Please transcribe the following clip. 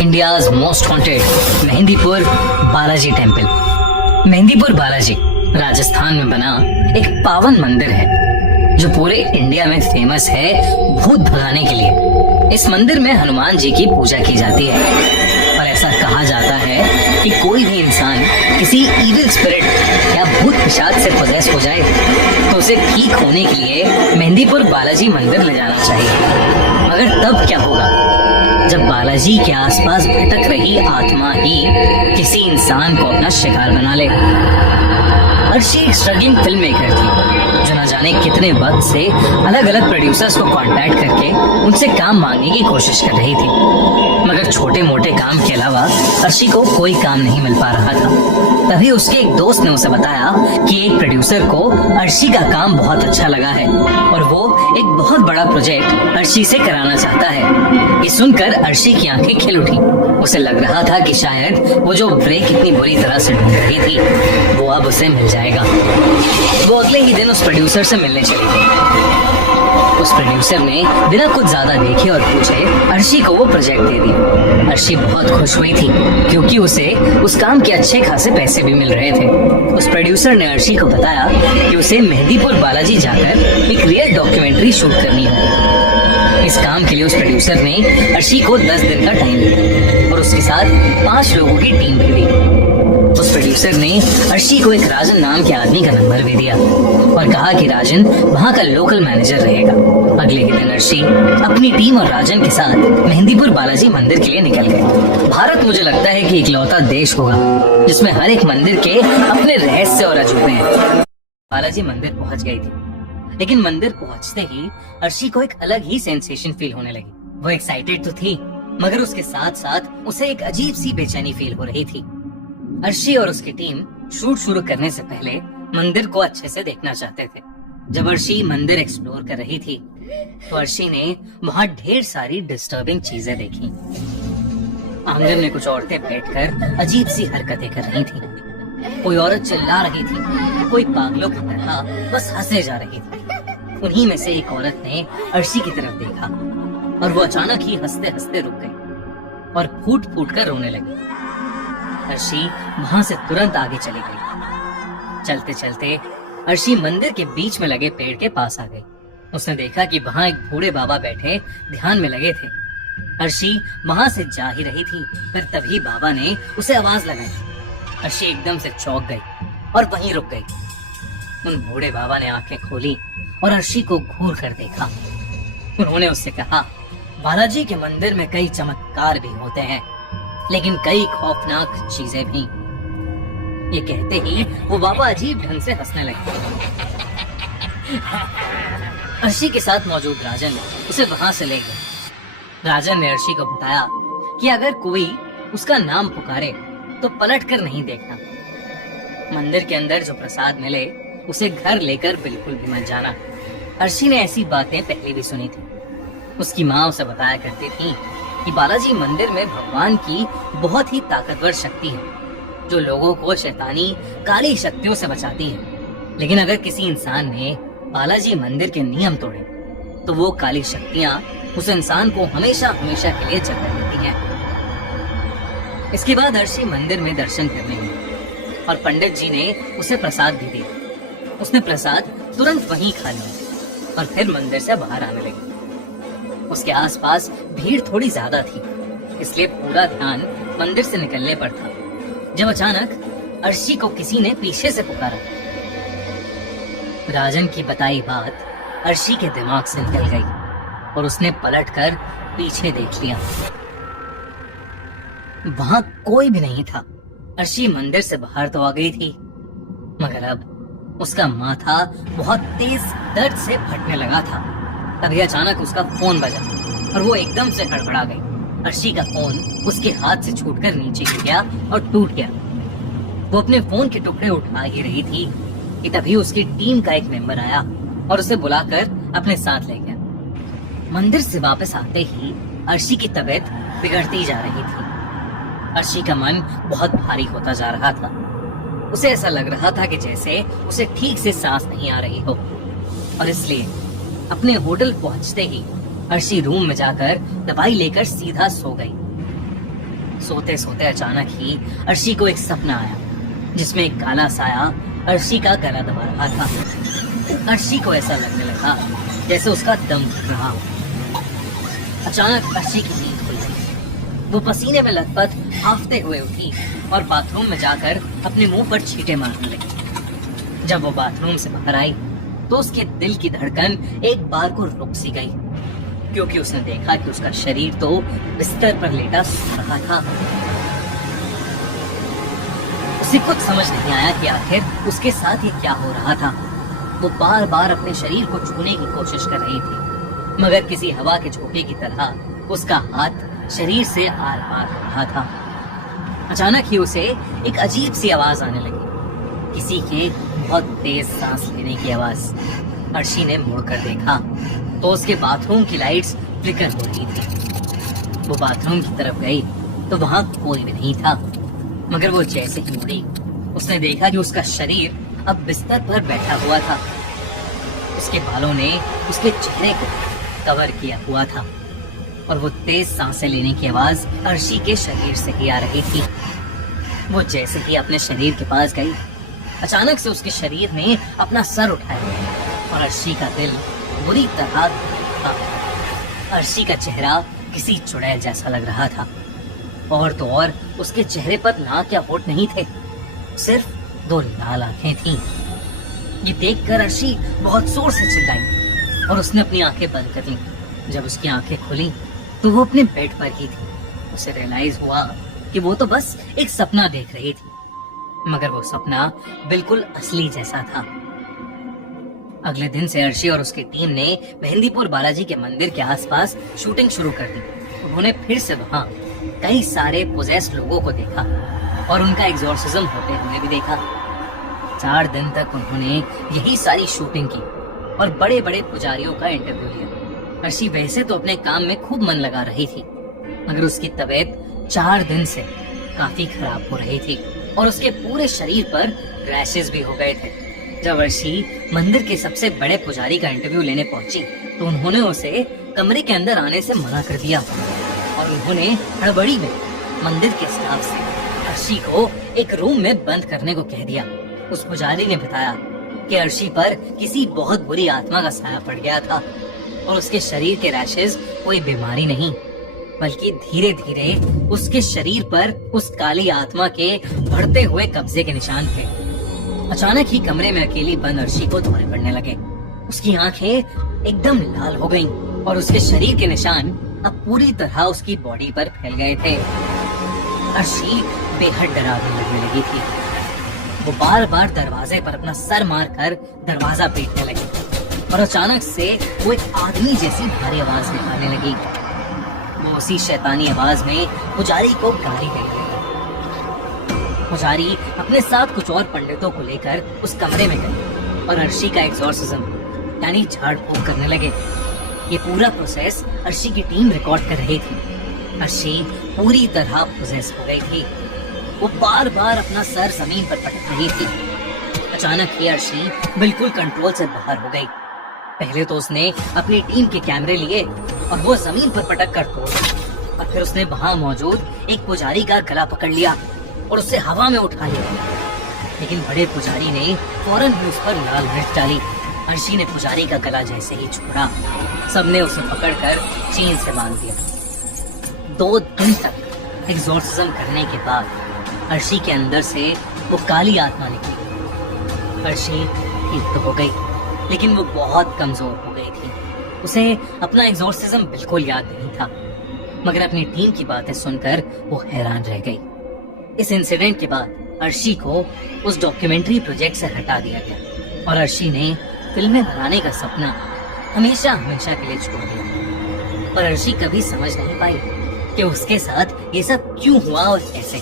India's most haunted Mehandipur Balaji temple. Mehandipur Balaji Rajasthan में बना एक पावन मंदिर है जो पूरे इंडिया में फेमस है भूत भगाने के लिए। इस मंदिर में हनुमान जी की पूजा की जाती है और ऐसा कहा जाता है कि कोई भी इंसान किसी इविल स्पिरिट या भूत पिशाच से पोजेस हो जाए तो उसे ठीक होने के लिए मेहंदीपुर बालाजी मंदिर ले जाना चाहिए। मगर तब क्या होगा जब बालाजी के आसपास भटक रही आत्मा ही किसी इंसान को अपना शिकार बना ले। अर्शी एक स्ट्रगलिंग फिल्म मेकर थी जो न जाने कितने वक्त से अलग अलग प्रोड्यूसर्स को कांटेक्ट करके उनसे काम मांगने की कोशिश कर रही थी, मगर छोटे मोटे काम के अलावा अर्शी को कोई काम नहीं मिल पा रहा था। तभी उसके एक दोस्त ने उसे बताया कि एक प्रोड्यूसर को अर्शी का काम बहुत अच्छा लगा है और वो एक बहुत बड़ा प्रोजेक्ट अर्शी से कराना चाहता है। ये सुनकर अर्शी की आंखें खिल उठी। उसे लग रहा था कि शायद वो जो ब्रेक इतनी बुरी तरह से ढूंढ रही थी वो अब उसे मिल जाएगा। वो अगले ही दिन उस प्रोड्यूसर से मिलने चली गई। उस प्रोड्यूसर ने बिना कुछ ज्यादा देखे और पूछे अर्शी को वो प्रोजेक्ट दे दिया। अर्शी बहुत खुश हुई थी क्योंकि उसे उस काम के अच्छे खासे पैसे भी मिल रहे थे। उस प्रोड्यूसर ने अर्शी को बताया कि उसे मेहंदीपुर बालाजी जाकर एक रियल डॉक्यूमेंट्री शूट करनी है। इस काम के लिए उस प्रोड्यूसर ने अर्शी को 10 दिन का टाइम दिया और उसके साथ 5 लोगों की टीम भी दी। उस प्रोड्यूसर ने अर्शी को एक राजन नाम के आदमी का नंबर भी दिया और कहा कि राजन वहाँ का लोकल मैनेजर रहेगा। अगले ही दिन अर्शी अपनी टीम और राजन के साथ मेहंदीपुर बालाजी मंदिर के लिए निकल गए। भारत मुझे लगता है कि इकलौता देश होगा जिसमें हर एक मंदिर के अपने रहस्य और अजूबे हैं। बालाजी मंदिर पहुंच गई थी, लेकिन मंदिर पहुंचते ही अर्शी को एक अलग ही सेंसेशन फील होने लगी। वो एक्साइटेड तो थी मगर उसके साथ साथ उसे एक अजीब सी बेचैनी फील हो रही थी। अर्शी और उसकी टीम शूट शुरू करने से पहले मंदिर को अच्छे से देखना चाहते थे। जब अर्शी मंदिर एक्सप्लोर कर रही थी तो अर्शी ने वहाँ ढेर सारी डिस्टर्बिंग चीजें देखी। आंगन में कुछ औरतें बैठकर अजीब सी हरकतें कर रही थी। कोई औरत चिल्ला रही थी, कोई पागलों की तरह बस हंसे जा रही थी। उन्हीं में से एक औरत ने अर्शी की तरफ देखा और वो अचानक ही हंसते हंसते रुक गई और फूट फूट कर रोने लगी। अर्शी वहां से तुरंत आगे चली गई। चलते चलते अर्शी मंदिर के बीच में लगे पेड़ के पास आ गई। उसने देखा कि वहां एक बूढ़े बाबा बैठे ध्यान में लगे थे। अर्शी वहां से जा ही रही थी पर तभी बाबा ने उसे आवाज लगाई। अर्शी एकदम से चौंक गई और वहीं रुक गई। उन बूढ़े बाबा ने आंखें खोली और अर्शी को घूर कर देखा। उन्होंने उससे कहा, बालाजी के मंदिर में कई चमत्कार भी होते हैं लेकिन कई खौफनाक चीजें भी। ये कहते ही वो बाबा अजीब ढंग से हंसने लगे। अर्शी के साथ मौजूद राजन उसे वहां से ले गए। राजन ने अर्शी को बताया कि अगर कोई उसका नाम पुकारे तो पलट कर नहीं देखना। मंदिर के अंदर जो प्रसाद मिले उसे घर लेकर बिल्कुल भी मत जाना। अर्शी ने ऐसी बातें पहले भी सुनी थी। उसकी माँ उसे बताया करती थी कि बालाजी मंदिर में भगवान की बहुत ही ताकतवर शक्ति है जो लोगों को शैतानी काली शक्तियों से बचाती है। लेकिन अगर किसी इंसान ने बालाजी मंदिर के नियम तोड़े तो वो काली शक्तियाँ उस इंसान को हमेशा हमेशा के लिए जला देती हैं। इसके बाद अर्शी मंदिर में दर्शन करने गई और पंडित जी ने उसे प्रसाद भी दिया। उसने प्रसाद तुरंत वहीं खा लिया और फिर मंदिर से बाहर आने लगी। उसके आसपास भीड़ थोड़ी ज्यादा थी इसलिए पूरा ध्यान मंदिर से निकलने पर था जब अचानक अर्शी को किसी ने पीछे से पुकारा। राजन की बताई बात अर्शी के दिमाग से निकल गई और उसने पलटकर पीछे देख लिया। वहां कोई भी नहीं था। अर्शी मंदिर से बाहर तो आ गई थी मगर अब उसका माथा बहुत तेज दर्द से फटने लगा था। तभी अचानक उसका फोन बजा और वो एकदम से हड़बड़ा गई। अर्शी का फोन उसके हाथ से छूटकर नीचे गिर गया और टूट गया। वो अपने फोन के टुकड़े उठा ही रही थी कि तभी उसकी टीम का एक मेंबर आया और उसे बुलाकर अपने साथ ले गया। मंदिर से वापस आते ही अर्शी की तबीयत बिगड़ती जा रही थी। अर्शी का मन बहुत भारी होता जा रहा था। उसे ऐसा लग रहा था कि जैसे उसे ठीक से सांस नहीं आ रही हो और इसलिए अपने होटल पहुंचते ही अर्शी रूम में जाकर दवाई लेकर सीधा सो गई। सोते सोते अचानक ही अर्शी को एक सपना आया जिसमें एक काला साया अर्शी का गला दबा रहा था। अर्शी को ऐसा लगने लगा जैसे उसका दम घुट रहा हो। अचानक अर्शी की नींद खुल गई। वो पसीने में लथपथ हांफते हुए उठी और बाथरूम में जाकर अपने मुंह पर छींटे मारने लगी। जब वो बाथरूम से बाहर आई तो उसके दिल की धड़कन एक बार को रुक सी गई, क्योंकि उसने देखा कि उसका शरीर तो बिस्तर पर लेटा सो रहा था। उसे कुछ समझ नहीं आया कि आखिर उसके साथ ये क्या हो रहा था। वो बार बार अपने शरीर को छूने की कोशिश कर रही थी, मगर किसी हवा के झोंके की तरह उसका हाथ शरीर से आर पार हो रहा था। अचानक ही उसे एक अजीब सी आवाज आने लगी, किसी के बहुत तेज सांस लेने की आवाज। अर्शी ने मुड़कर देखा तो उसके बाथरूम की लाइट्स फ्लिकर हो रही थी। वो बाथरूम की तरफ गई तो वहां कोई भी नहीं था, मगर वो जैसे ही मुड़ी उसने देखा कि उसका शरीर अब बिस्तर पर बैठा हुआ था। उसके बालों ने उसके चेहरे को कवर किया हुआ था और वो तेज सांसें लेने की आवाज अर्शी के शरीर से ही आ रही थी। वो जैसे ही अपने शरीर के पास गई, अचानक से उसके शरीर ने अपना सर उठाया और अर्शी का दिल बुरी तरह था। अर्शी का चेहरा किसी चुड़ैल जैसा लग रहा था, और तो और उसके चेहरे पर नाक या होंठ नहीं थे, सिर्फ 2 लाल आंखें थीं। ये देखकर अर्शी बहुत जोर से चिल्लाई और उसने अपनी आंखें बंद कर लीं। जब उसकी आंखें खुली तो वो अपने बेड पर ही थी। उसे रियलाइज हुआ कि वो तो बस एक सपना देख रही थी, मगर वो सपना बिल्कुल असली जैसा था। अगले दिन से अर्शी और उसकी टीम ने मेहंदीपुर बालाजी के मंदिर के आसपास शूटिंग शुरू कर दी। उन्होंने फिर से वहाँ कई सारे पोजेस्ड लोगों को देखा और उनका एग्जॉर्सिज्म होते हुए भी देखा। 4 दिन तक उन्होंने यही सारी शूटिंग की और बड़े बड़े पुजारियों का इंटरव्यू लिया। अर्शी वैसे तो अपने काम में खूब मन लगा रही थी, मगर उसकी तबीयत 4 दिन से काफी खराब हो रही थी और उसके पूरे शरीर पर रैशेस भी हो गए थे। जब अर्शी मंदिर के सबसे बड़े पुजारी का इंटरव्यू लेने पहुंची तो उन्होंने उसे कमरे के अंदर आने से मना कर दिया और उन्होंने हड़बड़ी में मंदिर के स्टाफ से अर्शी को एक रूम में बंद करने को कह दिया। उस पुजारी ने बताया कि अर्शी पर किसी बहुत बुरी आत्मा का साया पड़ गया था और उसके शरीर के रैशेस कोई बीमारी नहीं, बल्कि धीरे धीरे उसके शरीर पर उस काली आत्मा के बढ़ते हुए कब्जे के निशान थे। अचानक ही कमरे में अकेली बंद अर्शी को दौरे पड़ने लगे। उसकी आंखें एकदम लाल हो गईं और उसके शरीर के निशान अब पूरी तरह उसकी बॉडी पर फैल गए थे। अर्शी बेहद डरावनी लगने लगी थी। वो बार बार दरवाजे पर अपना सर मारकर दरवाजा पीटने लगी और अचानक से वो एक आदमी जैसी भारी आवाज निकालने लगी। वो उसी शैतानी आवाज में पुजारी को गाली देने लगी। पुजारी अपने साथ कुछ और पंडितों को लेकर उस कमरे में गए और अर्शी का एग्जॉर्सिज्म यानी झाड़ फूंक करने लगे। ये पूरा प्रोसेस अर्शी की टीम रिकॉर्ड कर रही थी। अर्शी पूरी तरह पोजेस हो गई थी। वो बार बार अपना सर जमीन पर पटक रही थी। अचानक ही अर्शी बिल्कुल कंट्रोल से बाहर हो गई। पहले तो उसने अपनी टीम के कैमरे लिए और वो जमीन पर पटक कर तोड़ दिए और फिर उसने वहां मौजूद एक पुजारी का गला पकड़ लिया और उसे हवा में उठा लिया, लेकिन बड़े पुजारी ने फौरन ही उस पर लाल मिर्च डाली। अर्शी ने पुजारी का गला जैसे ही छोड़ा, सबने उसे पकड़कर चेन से बांध दिया। 2 दिन तक एग्जॉर्सिज्म करने के बाद अर्शी के अंदर से वो काली आत्मा निकली। अर्शी ठीक तो हो गई, लेकिन वो बहुत कमजोर हो गई थी। उसे अपना एग्जॉर्सिज्म बिल्कुल याद नहीं था, मगर अपनी टीम की बातें सुनकर वो हैरान रह गई। इस इंसिडेंट के बाद अर्शी को उस डॉक्यूमेंट्री प्रोजेक्ट से हटा दिया गया और अर्शी ने फिल्में बनाने का सपना हमेशा हमेशा के लिए छोड़ दिया। पर अर्शी कभी समझ नहीं पाई कि उसके साथ ये सब क्यों हुआ और कैसे।